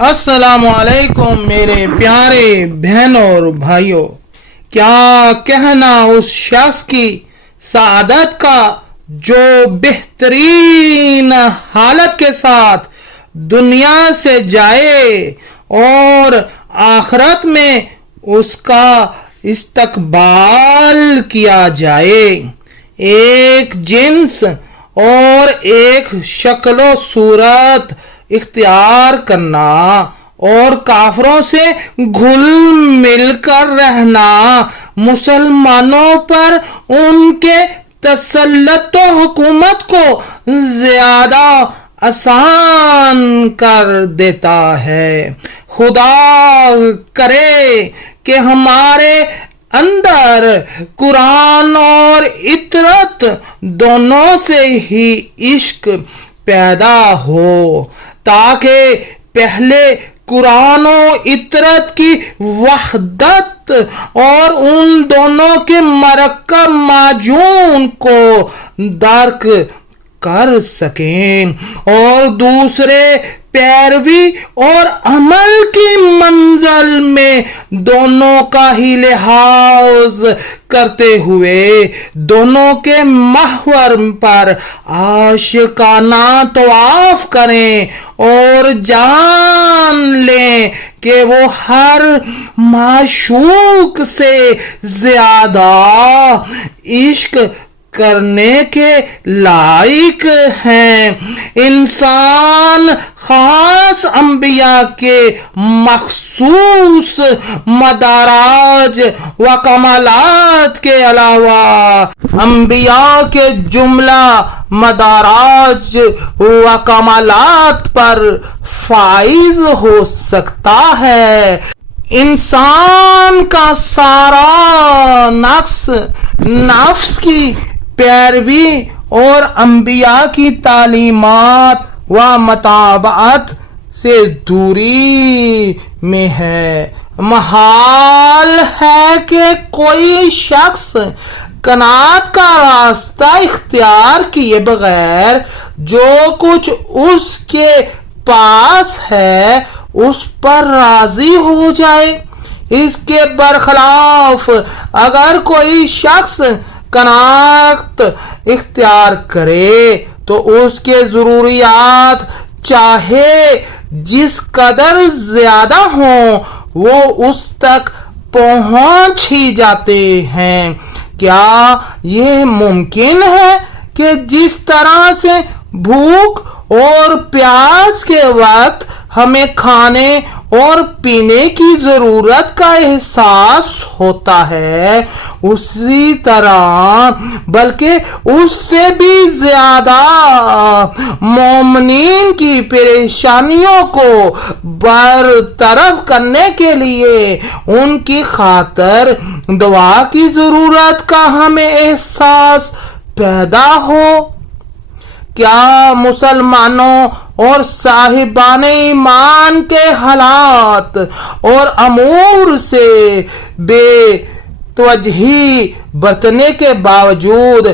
السلام علیکم میرے پیارے بہنوں اور بھائیوں، کیا کہنا اس شخص کی سعادت کا جو بہترین حالت کے ساتھ دنیا سے جائے اور آخرت میں اس کا استقبال کیا جائے۔ ایک جنس اور ایک شکل و صورت اختیار کرنا اور کافروں سے گھل مل کر رہنا مسلمانوں پر ان کے تسلط و حکومت کو زیادہ آسان کر دیتا ہے۔ خدا کرے کہ ہمارے اندر قرآن اور اطاعت دونوں سے ہی عشق پیدا ہو، تاکہ پہلے قرآن و اطاعت کی وحدت اور ان دونوں کے مرکب معجون کو درک کر سکیں اور دوسرے پیروی اور عمل کی منزل میں دونوں کا ہی لحاظ کرتے ہوئے دونوں کے محور پر عاشقانہ طواف کریں اور جان لیں کہ وہ ہر معشوق سے زیادہ عشق کرنے کے لائق ہیں۔ انسان خاص انبیاء کے مخصوص مدارج و کمالات کے علاوہ انبیاء کے جملہ مدارج و کمالات پر فائز ہو سکتا ہے۔ انسان کا سارا نفس کی پیروی اور انبیاء کی تعلیمات و متابعت سے دوری میں ہے۔ محال ہے کہ کوئی شخص قناعت کا راستہ اختیار کیے بغیر جو کچھ اس کے پاس ہے اس پر راضی ہو جائے۔ اس کے برخلاف اگر کوئی شخص قناعت اختیار کرے تو اس کے ضروریات چاہے جس قدر زیادہ ہوں وہ اس تک پہنچ ہی جاتے ہیں۔ کیا یہ ممکن ہے کہ جس طرح سے بھوک اور پیاس کے وقت ہمیں کھانے اور پینے کی ضرورت کا احساس ہوتا ہے، اسی طرح بلکہ اس سے بھی زیادہ مومنین کی پریشانیوں کو برطرف کرنے کے لیے ان کی خاطر دعا کی ضرورت کا ہمیں احساس پیدا ہو۔ کیا مسلمانوں اور صاحبان ایمان کے حالات اور امور سے بے توجہی برتنے کے باوجود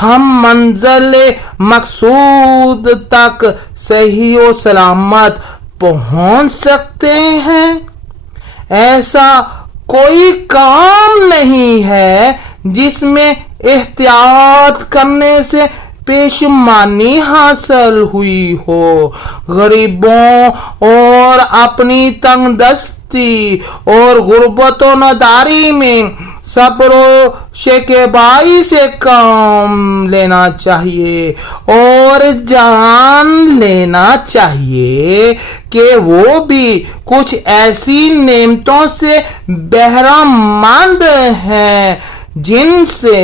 ہم منزل مقصود تک صحیح و سلامت پہنچ سکتے ہیں؟ ایسا کوئی کام نہیں ہے جس میں احتیاط کرنے سے پیشمانی حاصل ہوئی ہو۔ غریبوں اور اپنی تنگ دستی اور غربت و نداری میں صبر و شکیبائی سے کام لینا چاہیے اور جان لینا چاہیے کہ وہ بھی کچھ ایسی نعمتوں سے بہرہ مند ہیں جن سے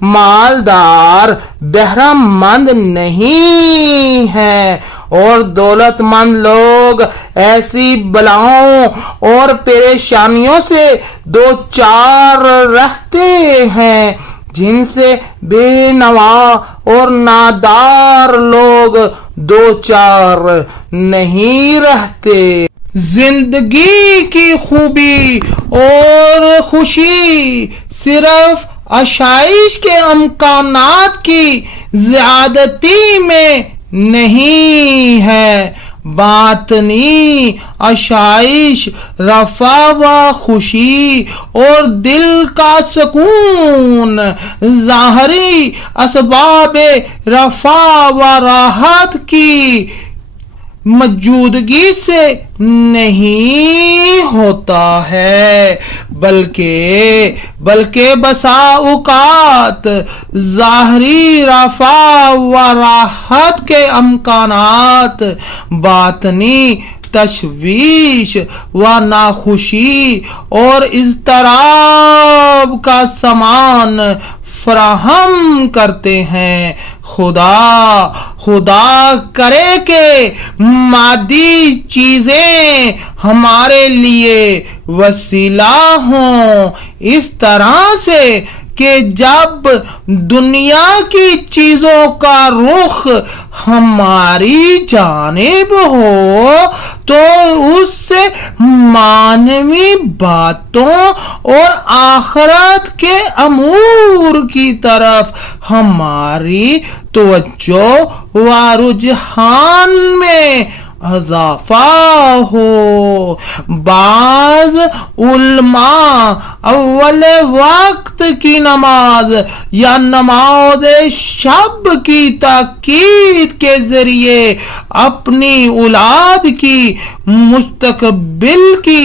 مالدار بہرہ مند نہیں ہیں، اور دولت مند لوگ ایسی بلاؤں اور پریشانیوں سے دوچار رہتے ہیں جن سے بے نوا اور نادار لوگ دوچار نہیں رہتے۔ زندگی کی خوبی اور خوشی صرف آشائش کے امکانات کی زیادتی میں نہیں ہے باطنی آشائش، رفع و خوشی اور دل کا سکون ظاہری اسباب رفع و راحت کی موجودگی سے نہیں ہوتا ہے، بلکہ بسا اوقات ظاہری رفع و راحت کے امکانات باطنی تشویش و ناخوشی اور اضطراب کا سامان فراہم کرتے ہیں۔ خدا کرے کہ مادی چیزیں ہمارے لیے وسیلہ ہوں، اس طرح سے کہ جب دنیا کی چیزوں کا رخ ہماری جانب ہو تو اس سے معنوی باتوں اور آخرت کے امور کی طرف ہماری توجہ و رجحان میں اضافہ ہو۔ بعض علماء اول وقت کی نماز یا نماز شب کی تاکید کے ذریعے اپنی اولاد کی مستقبل کی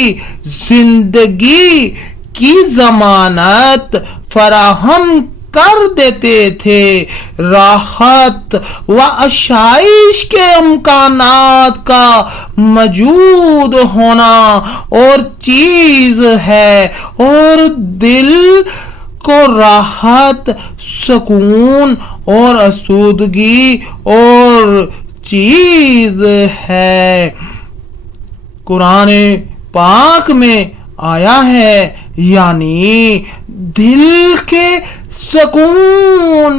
زندگی کی ضمانت فراہم کر دیتے تھے۔ راحت و آشائش کے امکانات کا موجود ہونا اور چیز ہے، اور دل کو راحت، سکون اور آسودگی اور چیز ہے۔ قرآن پاک میں آیا ہے، یعنی دل کے سکون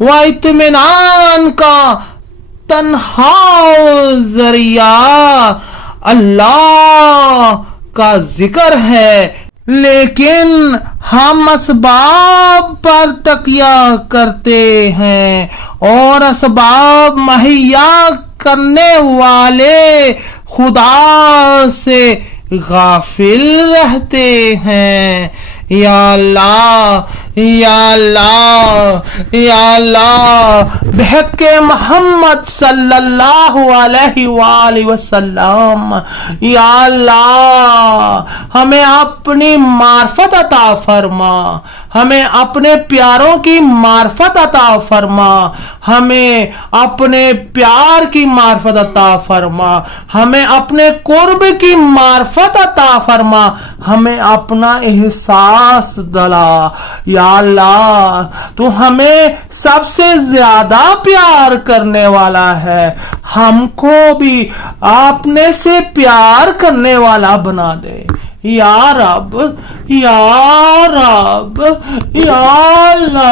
و اطمینان کا تنہا ذریعہ اللہ کا ذکر ہے، لیکن ہم اسباب پر تکیہ کرتے ہیں اور اسباب مہیا کرنے والے خدا سے غافل رہتے ہیں۔ یا اللہ، یا اللہ، یا اللہ، بحق محمد صلی اللہ علیہ وآلہ وسلم، یا اللہ ہمیں اپنی معرفت عطا فرما، ہمیں اپنے پیاروں کی معرفت عطا فرما، ہمیں اپنے پیار کی معرفت عطا فرما، ہمیں اپنے قرب کی معرفت عطا فرما، ہمیں اپنا احساس دلا۔ یا اللہ تو ہمیں سب سے زیادہ پیار کرنے والا ہے، ہم کو بھی اپنے سے پیار کرنے والا بنا دے۔ یا رب، یا رب، یا اللہ۔